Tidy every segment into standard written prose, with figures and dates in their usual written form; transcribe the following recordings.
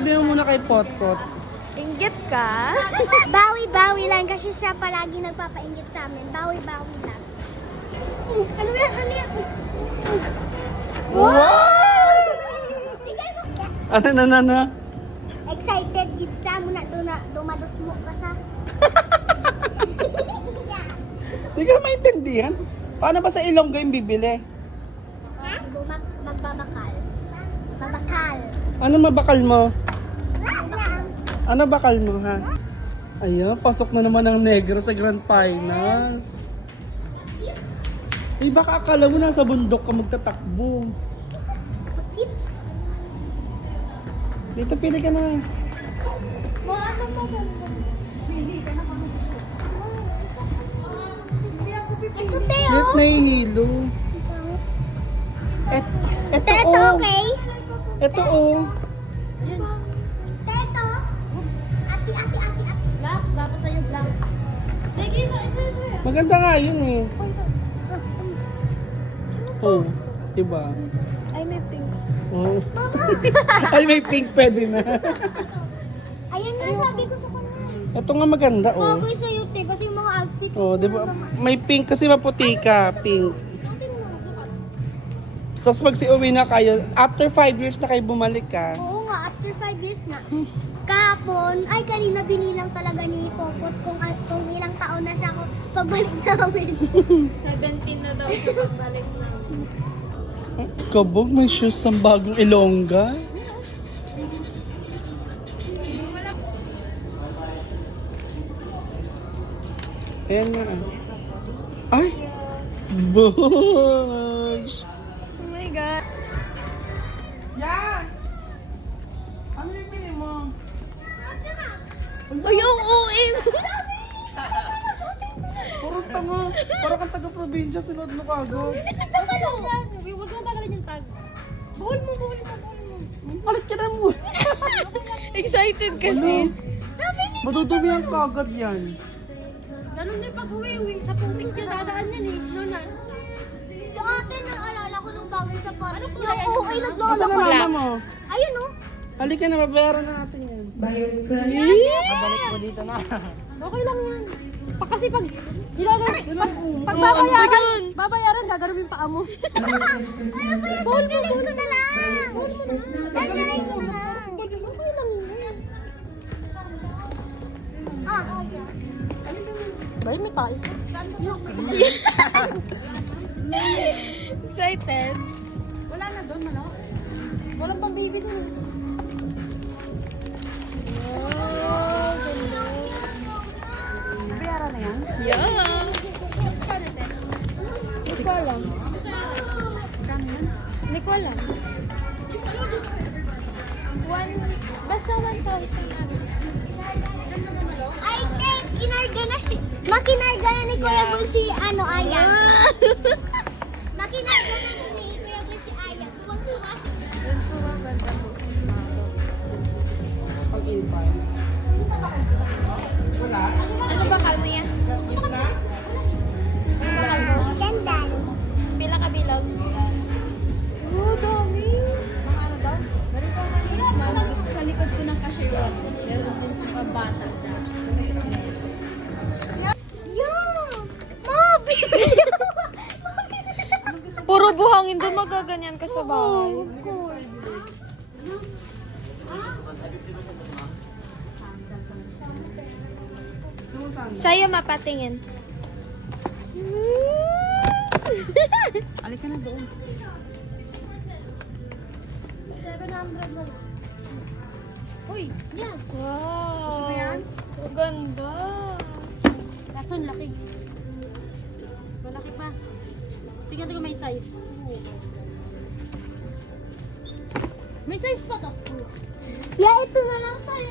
masasabi mo muna kay Potpot? Inggit ka? Bawi-bawi lang kasi siya palagi nagpapainggit sa amin. Bawi-bawi lang. Ano yan? Ano yan? Wow! Tigay mo. Ano? Excited gid sa muna dumados mo pa sa. Hindi ka maintindihan. Paano ba sa Ilonggo yung bibili? Ha? Magbabakal. Babakal. Ano mabakal mo? Lang. Ano bakal mo, ha? Ayan, pasok na naman ang negro sa Grand Finals. Eh, baka akala mo nasa bundok ka magtatakbo. Bakit? Dito, pili ka na. Ano maganda? Ito, Teo. Shit, nahihilo. Ito, Teto, oh. okay? Ito, oh. Teto. Ati. Black, dapat sa'yo black. Sige, isa. Maganda nga yun, eh. Oh, diba? Ay, may pink. Oh. Ay, may pink pwede na. Ayun nga sabi ko sa kanya. Ito nga maganda, oh. Bagay sa'yo, te, kasi yung mga outfit. Oh, di ba? May pink kasi maputi ka, pink. Tapos magsi-uwi na kayo. After 5 years na kayo bumalik ka. Oo nga, after 5 years na. Kahapon, ay kanina binilang talaga ni Popot kung ilang taon na siya pagbalik namin. 17 na daw siya pagbalik na. Kabog, may shoes sa bagong Ilongga. Ayan na. Ay! Bosh! Oh my God. Yan! Ano yung pili mo? Ay, ang OA mo. Puro tanga. Para kang taga-probinsya, sunod mo kagad. Huwag mo tagalin yung tag. Buhol mo. Palit ka na mo. Excited kasi. Madudumihan kagad yan. Ganun din pag uwi sa puting yung dadaan yan eh. Nona. Sa atin, naalala ko nung bagong sapat. Ano Yung kulay? okay, Asa naglolo na ko. mama mo? Ayun oh. Halika na, babayaran na natin yan. Babalik mo dito na. Okay lang yan. Kasi pag ilagay, pag babayaran, babayaran, gagarapin pa mo. Bol ko na lang. Gagaling ko na lang. Okay lang yun. Ah, Bay, may tayo. Excited? wala na doon, ano? Walang pang baby ko. Bayaran na yan? Yeah. Hindi ko alam. Hindi ko alam. Basta 1,000. I think kinarga na makinarga na ni Kuya Gul si Aya. Makinarga na ni Kuya Gul si Aya. Tuwang-tuwa siya. Pag-invite. Wala? Ano ba kalmo yan? Sandal. Pila ka bilog? Oh, dami. Mga ano daw? Meron pang maliit na sa likod ko ng cashier one. Meron din sa pambata na. Yeah! Ma, bibili ako. Puro buhangin doon magaganyan ka sa bahay. Sa'yo mapatingin. Halika na doon. 700 na. Uy, yan. Wow. Gusto mo yan? So ganda. Kaso ang laki. Malaki pa. Tingnan ko may size. May size pa to. Yeah, ito na lang sa'yo.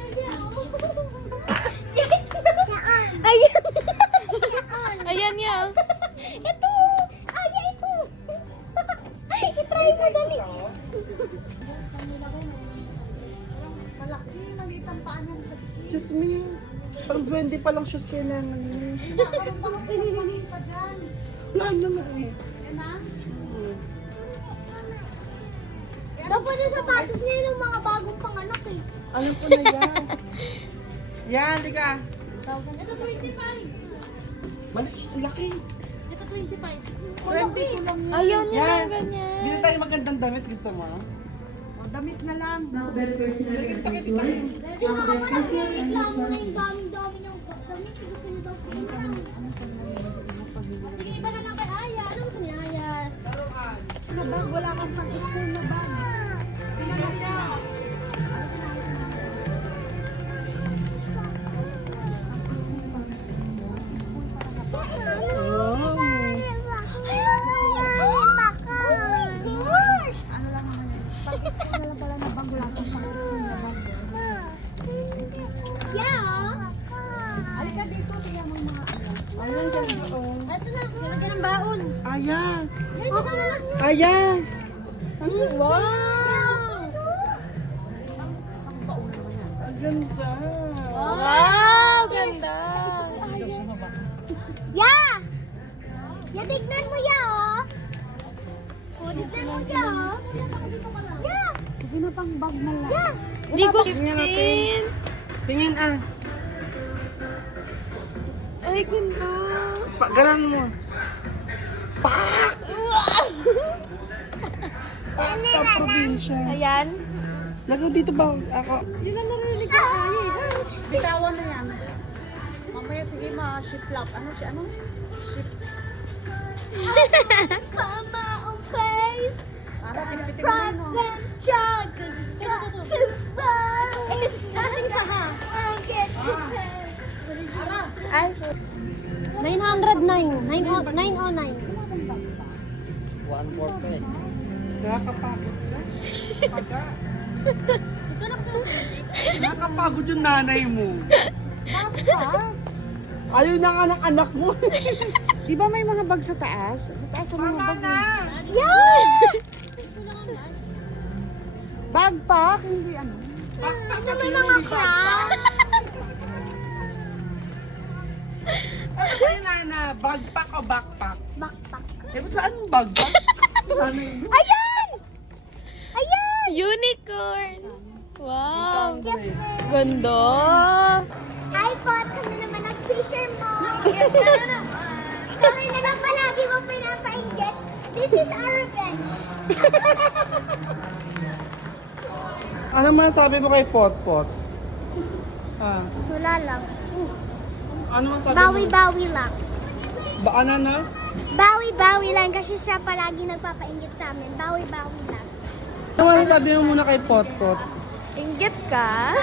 Ayan. Ayan yan. Ito. Aya, ito. I-try mo dali. Malaki. Maliit ang paan yan kasi. Diyos me. Pang 20 pa lang shoes kailangan niya. Maliit pa dyan. Wala naman eh. Tapos yung sapatos niya yung mga bagong panganak eh. Alam ko na yan. Yan, lika. Ito 25. Malaki, laki. Ito 25. 20 ko lang. Ayaw niya Yan. ng ganyan. Bili tayo magandang damit. Gusto mo? Damit na lang. Sige, kita. Sino ka pa nagreklamo na yung daming-dami niyang damit? Gusto niyo daw pinang. Sige, iba na lang kay Aya. Ano gusto ni Aya? Sa bag, wala kang pang school na bag. Iba na siya. Halika dito, tingnan mo yung mga ano. Ayan, dyan. Oo. Ito na, nilagyan ng baon. Ayan. Ito na lang. Ayan. Wow! Ang ganda. Wow, ganda. Ya! Ya, tignan mo ya, oh. Oh, tignan mo ya, oh. Ya! Sige na pang bag na lang. Ya! Hindi ko Tingnan natin. Tingin ah. Ay, ganda. Ganan mo. Pak! Sa probinsya. Ayan. Lagaw dito ba ako? Hindi na narinig ko Aya. Bitawan na yan. Mamaya sige ma-ship lap. Ano siya? Ano? Ship. Come on, face. Para pinipitin mo yun, no? Problem child. Cause you got to buy. Dating sa ha. I get to tell. Ay. 909. 909. 1-4 pa eh. Nakakapagod ka. Ikaw na kasi Nakakapagod yung nanay mo. Ayaw na nga ng anak mo. Di ba may mga bag sa taas? Sa taas ang mga bag. Yan! Backpack? Hindi ano. Ano may mga crown? Ano yung nana? Bagpack o backpack? Backpack. Eh, saan bagpack? Nanay mo. Ayan! Ayan! Unicorn. Wow. Andre. Ganda. Hi, Pot! Kami naman ang fisher mo! Kami na lang palagi mo pinapainggit. This is our revenge. Ano masasabi mo kay Potpot? Ah, Wala lang. ano masasabi mo? Bawi-bawi lang. Baka na? Bawi-bawi lang kasi siya palagi nagpapainggit sa amin. Bawi-bawi lang. Ano masasabi mo muna kay Potpot? Inggit ka?